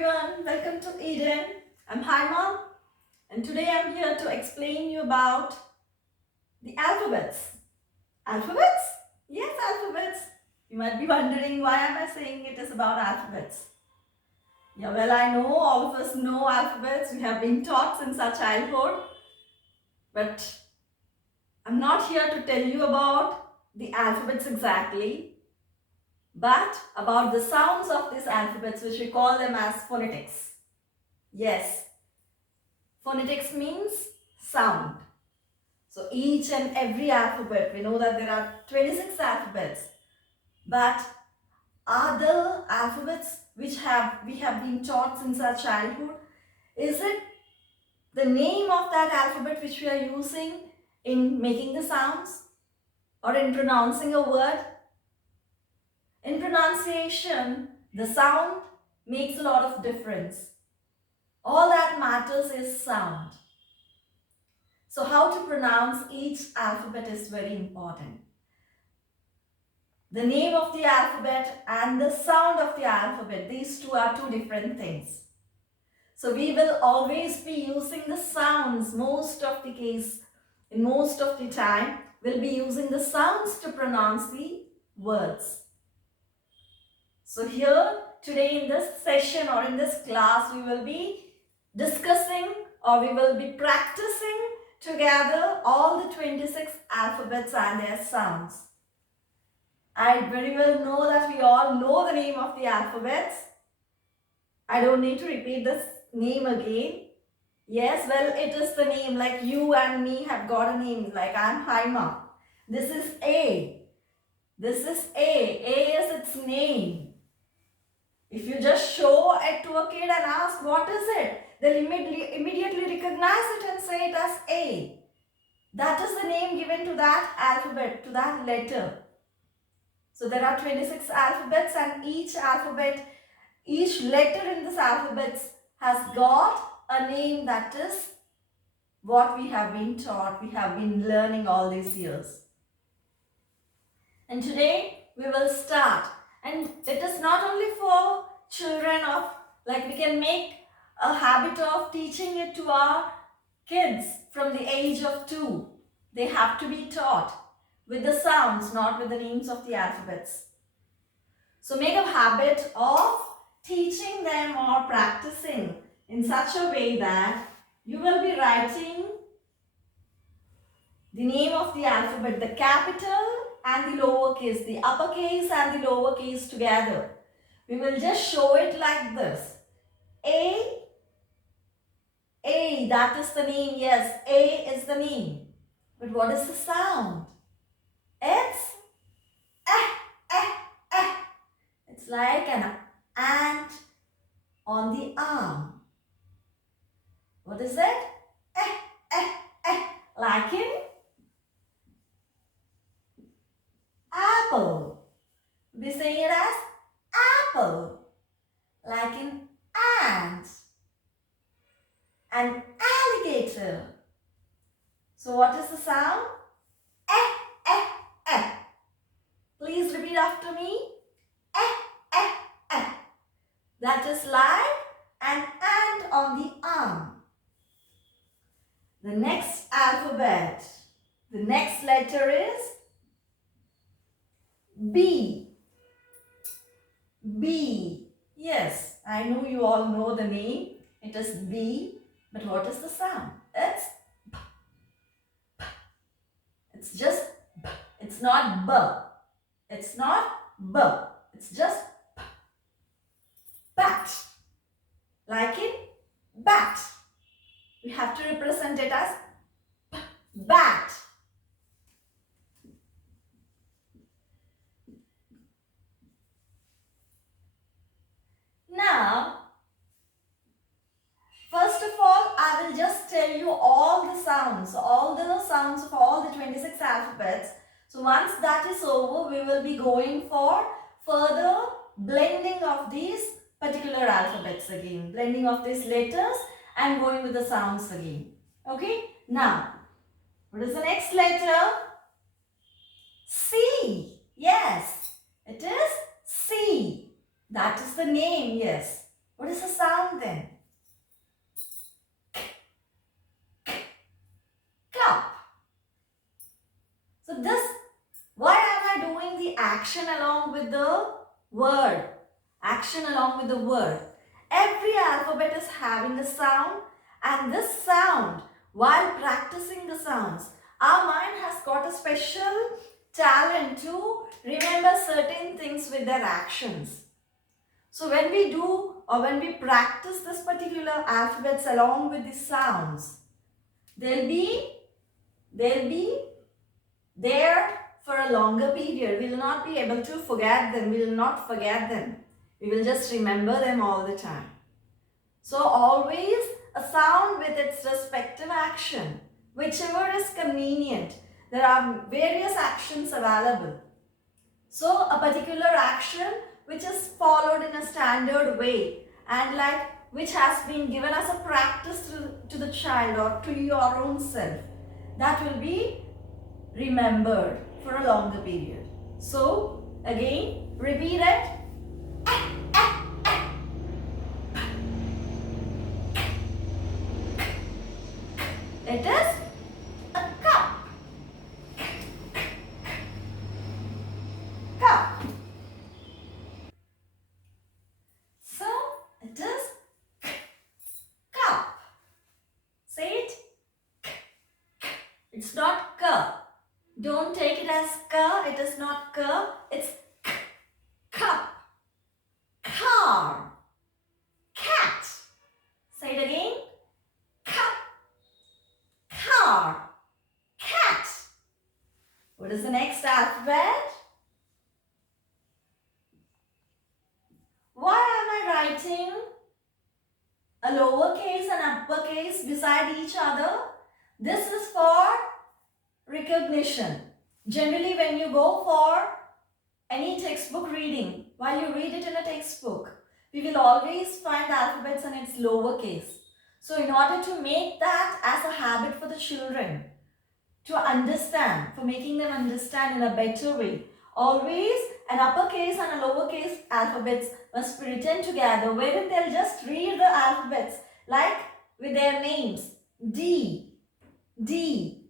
everyone, welcome to Eden. I'm Haima and today I'm here to explain you about the alphabets. Alphabets? Yes, alphabets. You might be wondering why am I saying it is about alphabets. Yeah, well, I know all of us know alphabets. We have been taught since our childhood. But I'm not here to tell you about the alphabets exactly, but about the sounds of these alphabets, which we call them as phonetics. Yes, phonetics means sound. So each and every alphabet, we know that there are 26 alphabets, but are the alphabets which we have been taught since our childhood, is it the name of that alphabet which we are using in making the sounds or in pronouncing a word? In pronunciation, the sound makes a lot of difference. All that matters is sound. So how to pronounce each alphabet is very important. The name of the alphabet and the sound of the alphabet, these two are two different things. So we will always be using the sounds most of the case, in most of the time, we'll be using the sounds to pronounce the words. So here, today in this session or in this class, we will be discussing or we will be practicing together all the 26 alphabets and their sounds. I very well know that we all know the name of the alphabets. I don't need to repeat this name again. Yes, well, it is the name, like you and me have got a name, like I'm Haima. This is A. This is A. A is its name. If you just show it to a kid and ask what is it, they'll immediately recognize it and say it as A. That is the name given to that alphabet, to that letter. So there are 26 alphabets and each letter in this alphabet has got a name that is what we have been taught, we have been learning all these years. And today we will start. And it is not only for children like we can make a habit of teaching it to our kids from the age of 2. They have to be taught with the sounds, not with the names of the alphabets. So make a habit of teaching them or practicing in such a way that you will be writing the name of the alphabet, the capital and the lowercase, the uppercase and the lowercase together. We will just show it like this. A, that is the name. Yes, A is the name. But what is the sound? It's eh. It's like an ant on the arm. What is it? Like in apple. We say it as apple. Like in ant. An alligator. So what is the sound? Eh. Please repeat after me. Eh. That is like an ant on the arm. The next alphabet, the next letter is B. B. Yes, I know you all know the name. It is B. But what is the sound? It's B. It's just B. It's not B. It's not B. It's just B. Bat. Like in bat. We have to represent it as B. Bat. Now, first of all, I will just tell you all the sounds of all the 26 alphabets. So once that is over, we will be going for further blending of these particular alphabets again. Blending of these letters and going with the sounds again. Okay? Now, what is the next letter? C. Yes, it is C. That is the name, yes. What is the sound then? Cup. So this, why am I doing the action along with the word? Action along with the word. Every alphabet is having a sound, and this sound, while practicing the sounds, our mind has got a special talent to remember certain things with their actions. So when we do or when we practice this particular alphabets along with the sounds, they'll be there for a longer period. We will not be able to forget them. We will not forget them. We will just remember them all the time. So always a sound with its respective action, whichever is convenient. There are various actions available. So a particular action which is followed in a standard way and which has been given as a practice to the child or to your own self, that will be remembered for a longer period. So again, repeat it. It is a cup. Cup. So it is cup. Say it. It's not k. Don't take it as k. It is not k. It's k. Cup. Car. Cat. Say it again. Cup. Car. Cat. What is the next alphabet? Why am I writing a lowercase and uppercase beside each other? This is for recognition. Generally, when you go for any textbook reading, while you read it in a textbook, we will always find alphabets in its lowercase. So in order to make that as a habit for the children, to understand, for making them understand in a better way, always an uppercase and a lowercase alphabets must be written together, wherein they'll just read the alphabets like with their names. D, D,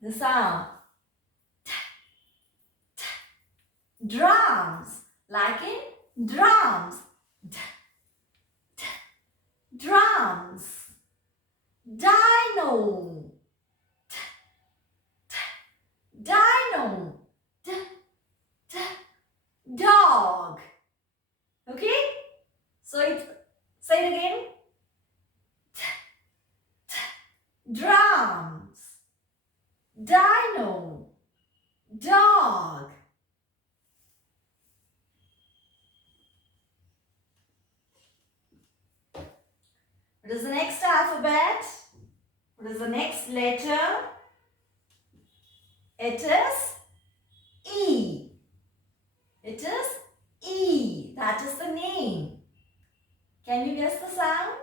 the sound. T, T, drums, like in drums. D, D, drums. Dino, T, T, dino. D, D, dog. Okay? So say it again. T, T, drums. Dino. Dog. What is the next alphabet? What is the next letter? It is E. It is E. That is the name. Can you guess the sound?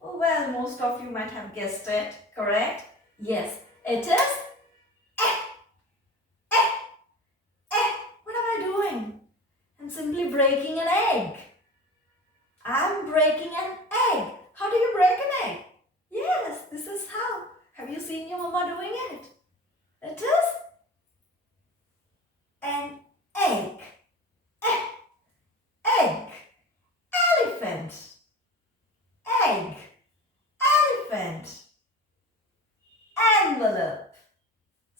Oh, well, most of you might have guessed it. Correct? Yes. It is eh. Eh. Eh. What am I doing? I'm simply breaking an egg. I'm breaking an egg. How do you break an egg? Yes, this is how. Have you seen your mama doing it? It is an egg. Egg. Elephant. Egg. Elephant. Envelope.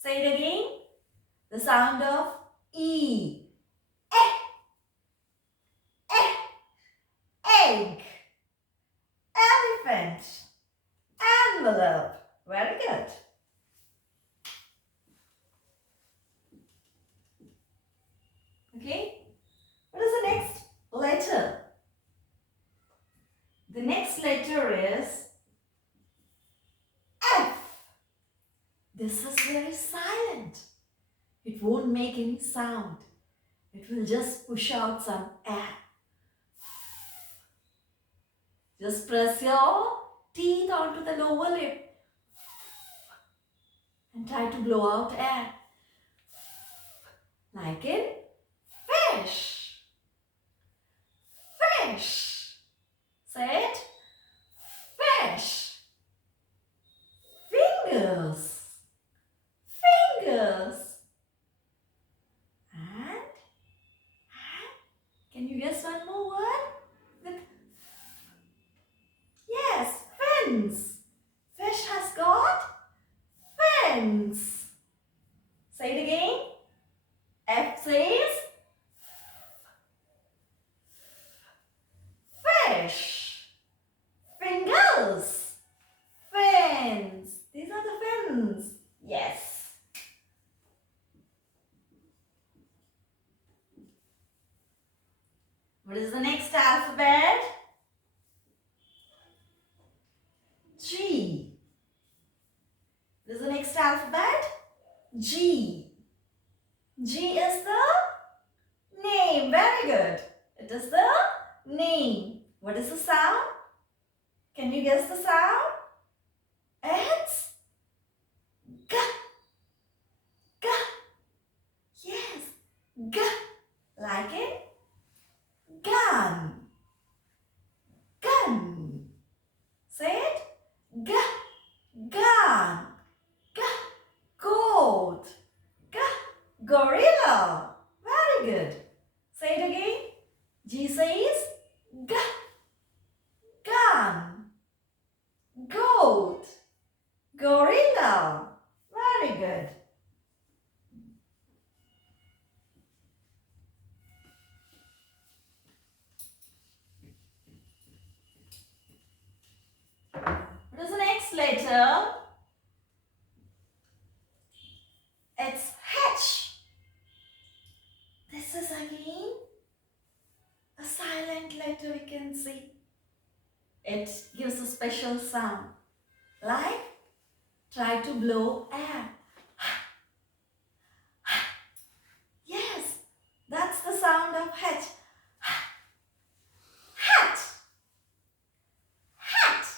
Say it again. The sound of E. Egg. Elephant. Envelope. Very good. Okay. What is the next letter? The next letter is F. This is very silent. It won't make any sound. It will just push out some air. Just press your teeth onto the lower lip and try to blow out air. Like in fish. Fish. fish. Say it. Fish. Fingers. Fingers. And can you guess one more word? With yes, fins. Fish has got fins. Say it again. F says fish. Fingers. Fins. These are the fins. Yes. What is the next alphabet? G. What is the next alphabet? G. G is the name. Very good. It is the name. What is the sound? Can you guess the sound? It's G. G. Yes. G. Like it? Gun. Gun. Say it. G. Gun. G. Goat. G. Gorilla. Very good. Say it again. G says G. Gun. Goat. Gorilla. Very good. What is the next letter? It's H. This is again a silent letter, we can see. It gives a special sound. Like, try to blow air. Yes, that's the sound of H. Hat. Hat.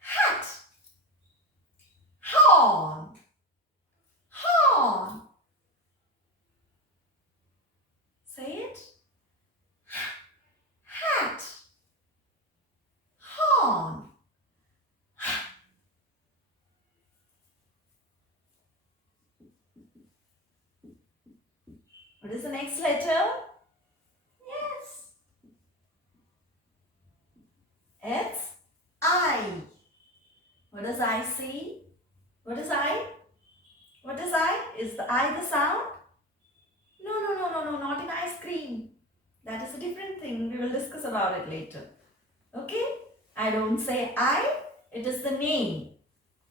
Hat. Horn. Horn. Say it. Hat. Horn. What is the next letter? Yes. It's I. What does I see? What is I? What is I? Is the I the sound? No, not in ice cream. That is a different thing. We will discuss about it later. Okay? I don't say I. It is the name.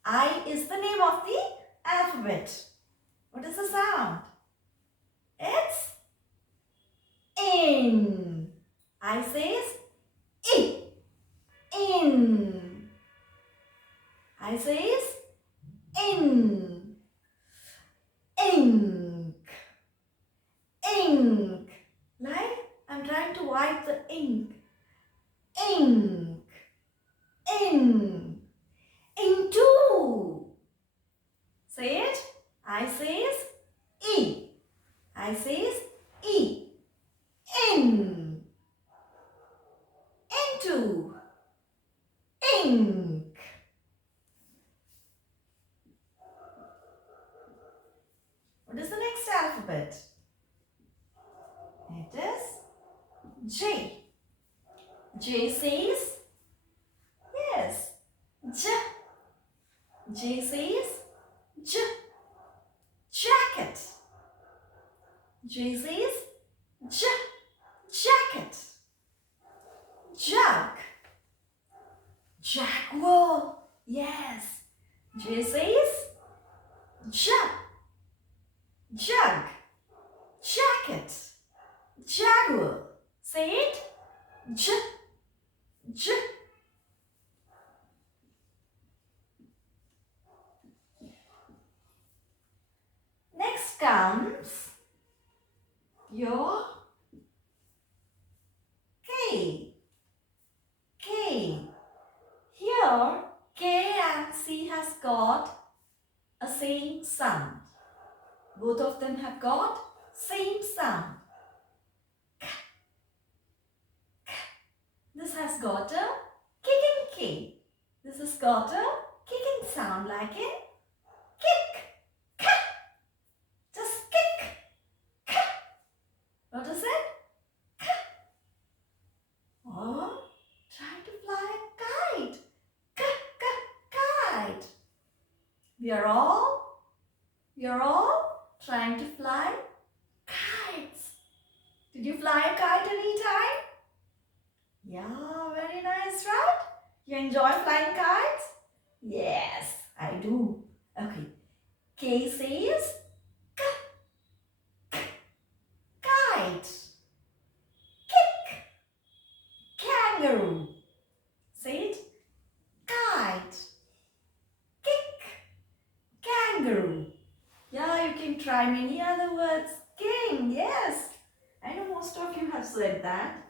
I is the name of the alphabet. What is the sound? It's in. I says I. In. I says in. Ink. Ink. Like I'm trying to wipe the ink. Ink. In. Into. Say it. I says I. I says I. In. Into. Ink. What is the next alphabet? It is J. J says yes. J. J says J. Jacket. J says J. Jacket. Jug. Jaguar. Yes. J says jug. Jug. Jacket. Jaguar. Say it. J. J. Next comes your K. K. Here, K and C has got a same sound. Both of them have got same sound. K. got a kicking K. This has got a kicking sound like a kick. K. Just kick. K. What is it? K. Or try to fly a kite. K, k, kite. We are all trying to fly kites. Did you fly a kite any time? Yeah, very nice, right? You enjoy flying kites? Yes, I do. Okay. K says k, k, kite. Kick, kangaroo. Say it. Kite. Kick, kangaroo. Yeah, you can try many other words. King, yes. I know most of you have said that.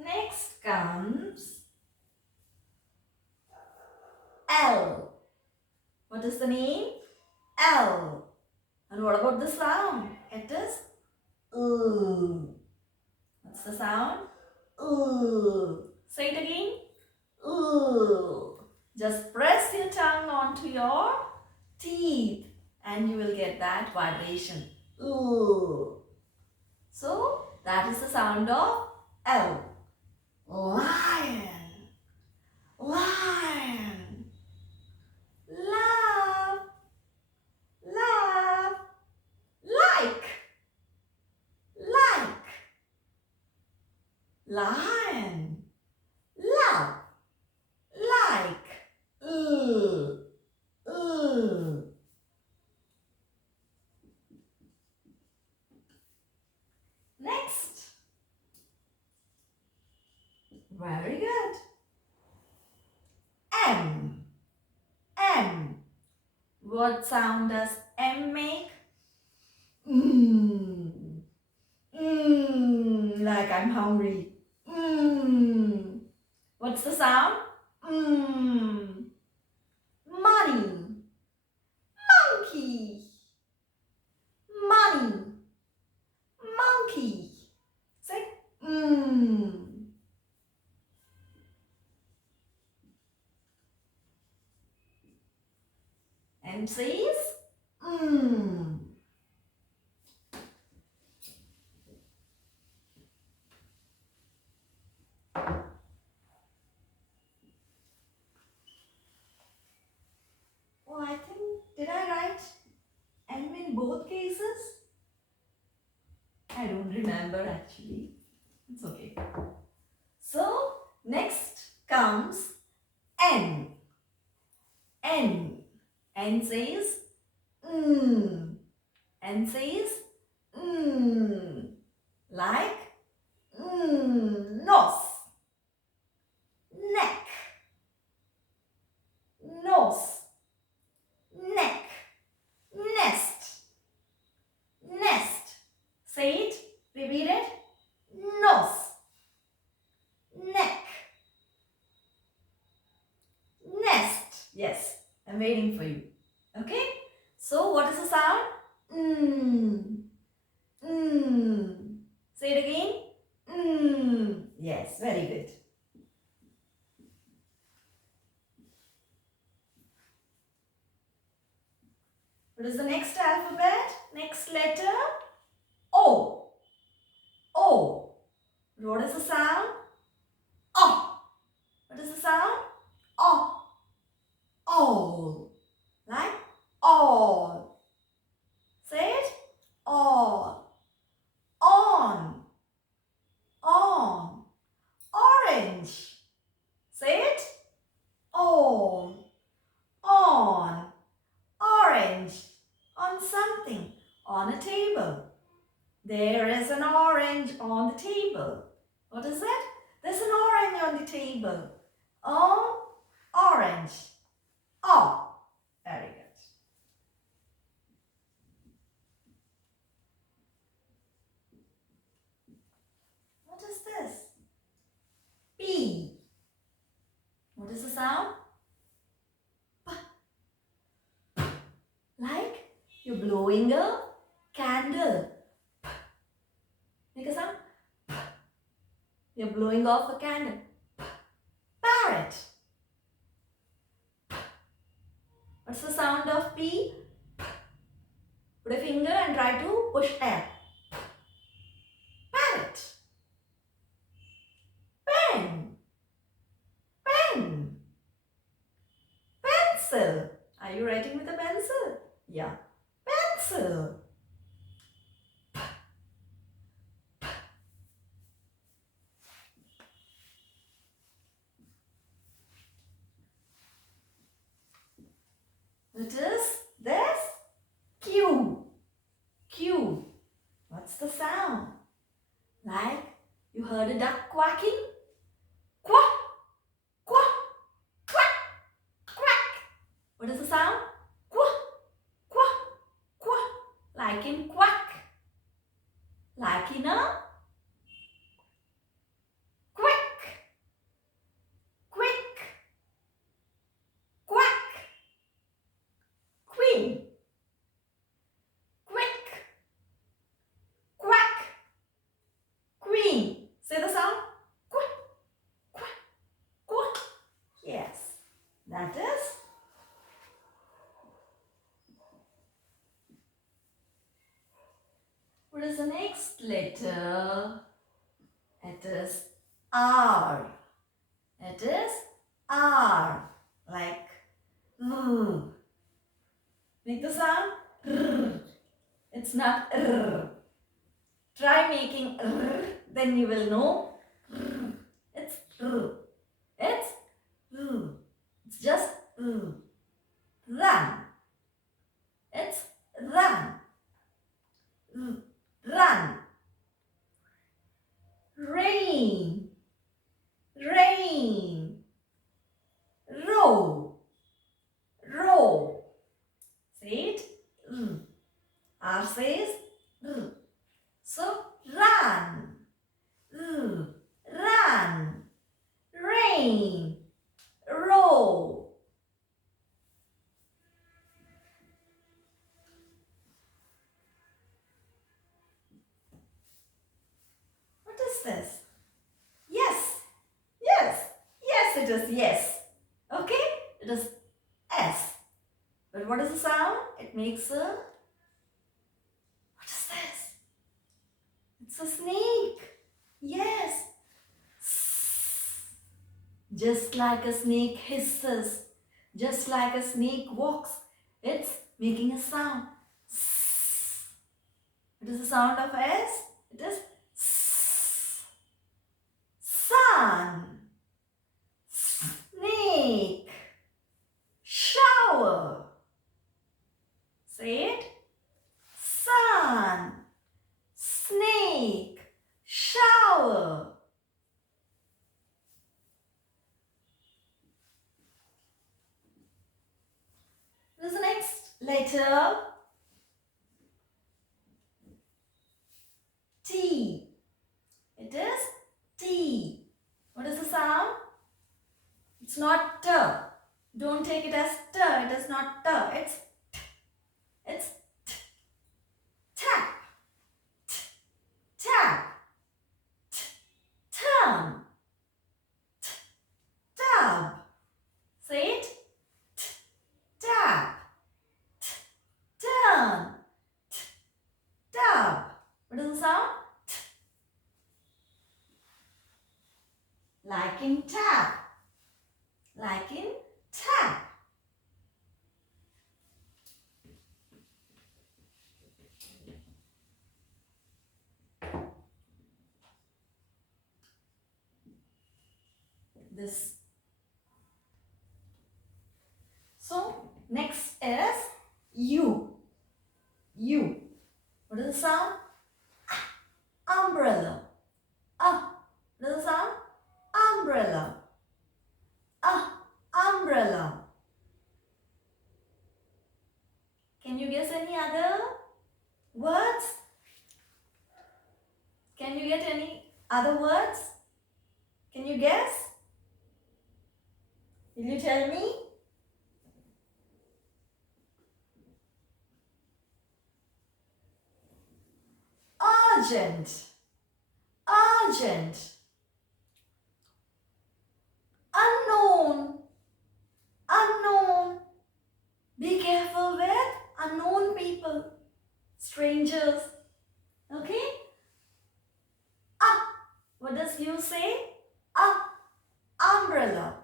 Next comes L. What is the name? L. And what about the sound? It is ooh. What's the sound? Ooh. Say it again. Ooh. Just press your tongue onto your teeth and you will get that vibration. Ooh. So that is the sound of L. Lion. Lion. Love. Love. Like. Like. Lion. Love. Like. Ooh. Ooh. Next. Very good. M. M. What sound does M make? Mmm. Mmm. Like I'm hungry. Mmm. What's the sound? Mmm. Money. Monkey. Money. Monkey. Say mmm. M says mmm. Oh, I think, did I write M in both cases? I don't remember actually. It's okay. So, next comes N. N. N says mmm. N says mmm. Like nose. Neck. Nose. Neck. Nest. Nest. Say it. Repeat it. Nose. Neck. Nest. Yes, I'm waiting for you. Okay? So, what is the sound? Mmm. Mmm. Say it again. Mmm. Yes, very good. What is the next alphabet? Next letter? O. O. What is the sound? O. What is the sound? O. All. Like all. Say it. All. On. On. Orange. Say it. All. On. Orange. On something. On a table. There is an orange on the table. What is it? There's an orange on the table. On. Orange. Oh. Very good. What is this? P. What is the sound? P. Like you're blowing a candle. P. Make a sound. You're blowing off a candle. Parrot. What's the sound of P? Put a finger and try to push air. Parrot. Pen. Pen. Pencil. Are you writing with a pencil? Yeah. Pencil. It is this Q. Q. What's the sound? Like you heard a duck quacking? Quack, quack, quack, quack. What is the sound? Quack, quack, quack. Like in quack. Like in a quick, quick, quack. Queen. Quick, quack, queen. Say the sound. Quack, quack, quack. Yes, that is. What is the next letter? It is R. It is R. Like make the sound R. It's not R. Try making R, then you will know. It's R. It's R. It's just R. Run. It's run. Run. Rain. Rain. Row. Row. Say it. R says R. So run. Run. Rain. Row. What is this? Yes. Yes. Yes, it is yes. Okay? It is S. But what is the sound? It makes a... What is this? It's a snake. Yes. Just like a snake hisses, just like a snake walks, it's making a sound. What is the sound of S? It is sun, snake, shower. Say it. Sun, snake, shower. What is the next letter? T. It is T. What is the sound? It's not T. Don't take it as T. It is not T. It's T. It's T. Tap. T. Tap. T. Turn. T. Tub. Say it. T. Tap. T. Turn. T. Tub. What is the sound? T. Like in tap. Like in tap. This. So next is U. U. What is the sound? Umbrella. What is the sound? Umbrella. Umbrella. Can you guess any other words? Can you get any other words? Can you guess? Will you tell me? Urgent. Urgent. people, strangers. Okay? What does you say? Umbrella.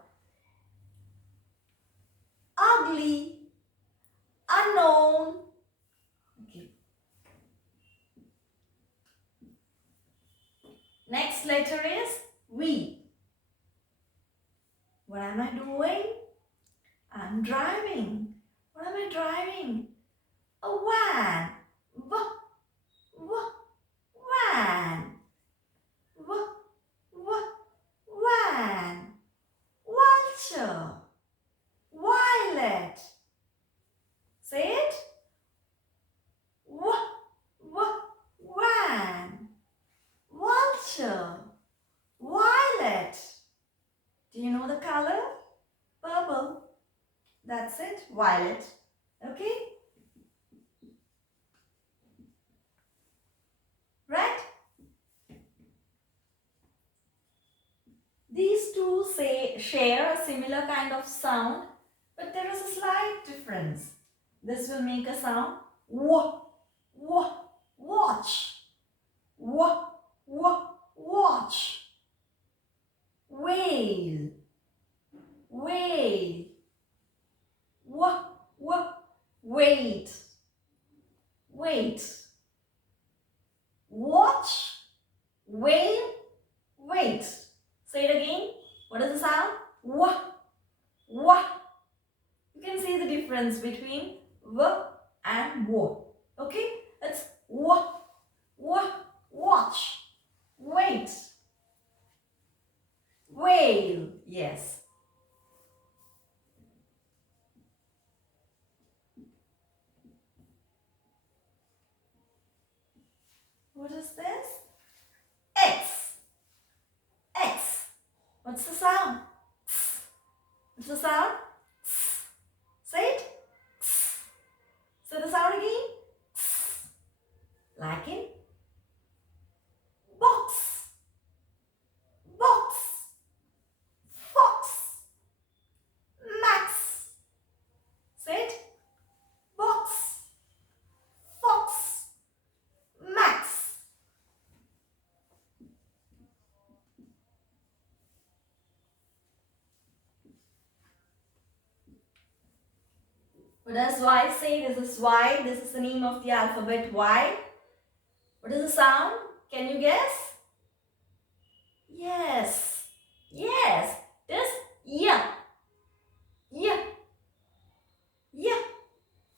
Ugly. Unknown. Okay. Next letter is V. What am I doing? I'm driving. What am I driving? A van. Van. Van. Vulture. Violet. Say it. Van. Vulture. Violet. Do you know the color? Purple. That's it. Violet. Okay? Right? These two share a similar kind of sound, but there is a slight difference. This will make a sound watch. Watch. Whale. Wait. Watch. Whale. Wait. Say it again. What is the sound? Wah. You can see the difference between w and wo. Okay? It's watch. Wait. Whale. Yes. What is this? X. What's the sound? What's the sound? Say it. Say the sound again. Like in box. Fox. Max. Say it. Box. Fox. Max. What does Y say? This is Y. This is the name of the alphabet Y. What is the sound? Can you guess? Yes. This yeah.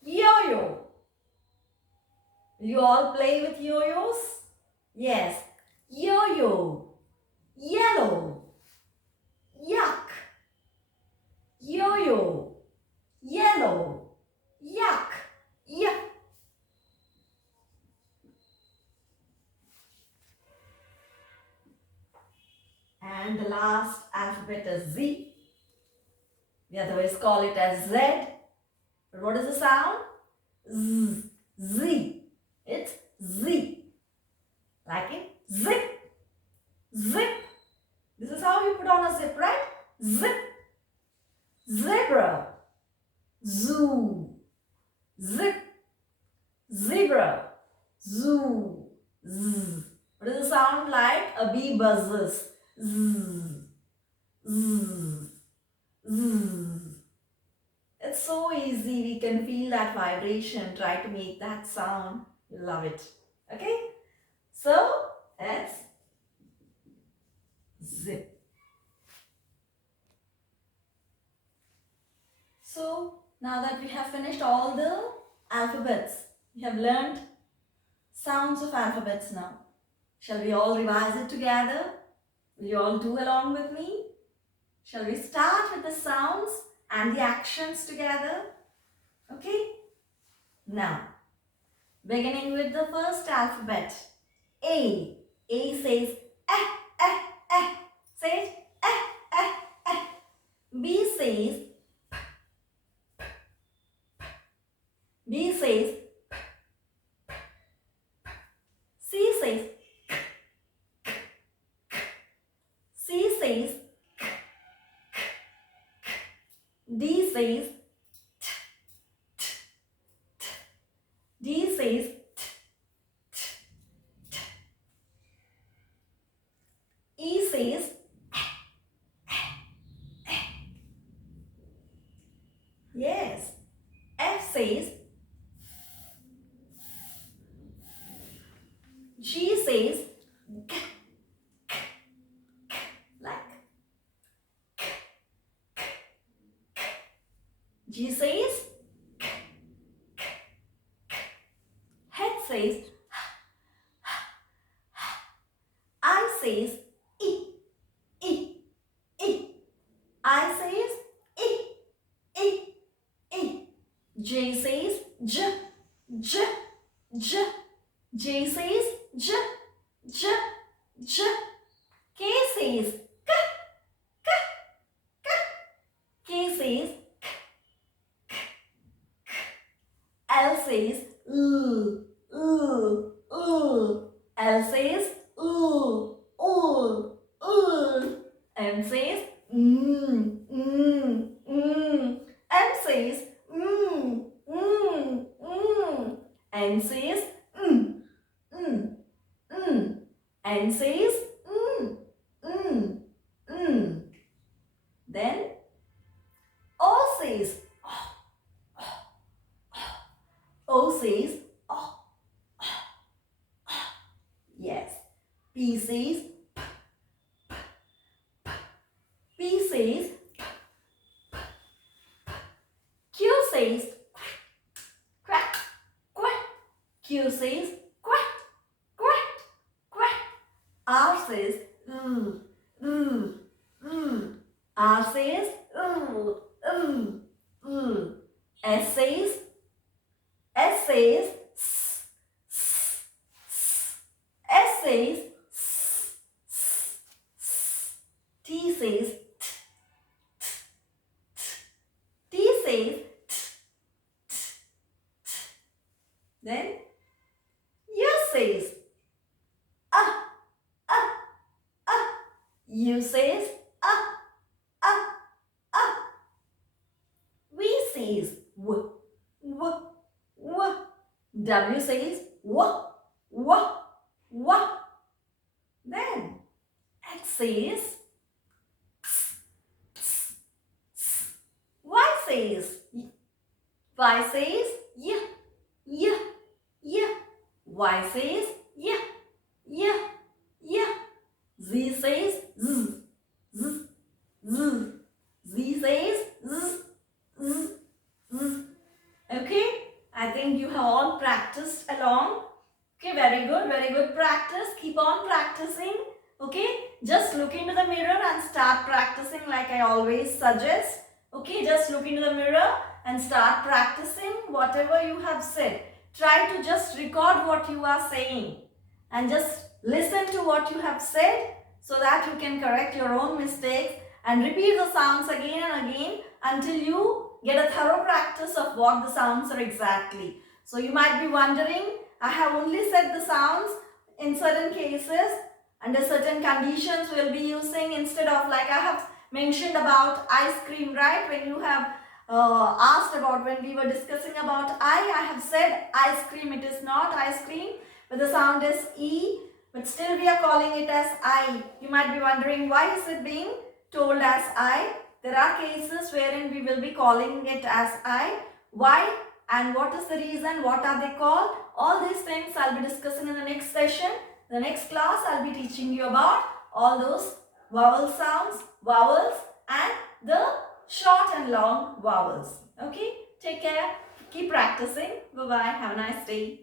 Yo-yo. You all play with yo-yos? Yes. Yo-yo. Yellow. Yuck. Yo-yo. Yellow. Yuck. And the last alphabet is Z. The others call it as Z. But what is the sound? Z. It's Z. Like it? Zip. This is how you put on a zip, right? Zip. Zebra. Zoo. Zip. Zebra. Zoo. Z. What does it sound like? A bee buzzes. It's so easy. We can feel that vibration. Try to make that sound. You love it. Okay? So, let's zip. So, now that we have finished all the alphabets, we have learned sounds of alphabets now. Shall we all revise it together? Will you all do along with me? Shall we start with the sounds and the actions together? Okay? Now, beginning with the first alphabet, A. A says eh, eh, eh. Say it, eh, eh, eh. B says p, p, p. B says p, p, p. C says k, k, k. C says k, k, k. D says t, t, t. D says E says yes. F says G says G, like G says H says I says E, E, E. I says E, E, E. J says J, J, J. J says J, J, J. K says K, K, K. K says L says L says M says M says N says N says Then O says O says yes. P says P says Q says quack, quack. Q says quack, quack, quack. R says R says S says S says S says T says T says then U says U says V says W, W, W. W says W, W, W. Then X says Y says Y says Y, Y, Y. Y says Y, Y, Y. Z says Z, Z, Z. Z says Z, Z, Z. Okay, I think you have all practiced along. Okay, very good practice. Keep on practicing. Okay, just look into the mirror and start practicing like I always suggest. Okay, just look into the mirror and start practicing whatever you have said. Try to just record what you are saying and just listen to what you have said so that you can correct your own mistakes and repeat the sounds again and again until you get a thorough practice of what the sounds are exactly. So you might be wondering, I have only said the sounds in certain cases, under certain conditions we'll be using instead of, like I have mentioned about ice cream, right? When you have asked about, when we were discussing about I have said ice cream. It is not ice cream, but the sound is E, but still we are calling it as I. You might be wondering, why is it being told as I? There are cases wherein we will be calling it as I. Why and what is the reason? What are they called? All these things I'll be discussing in the next session. The next class I'll be teaching you about all those vowel sounds, vowels and the short and long vowels. Okay, take care. Keep practicing. Bye-bye. Have a nice day.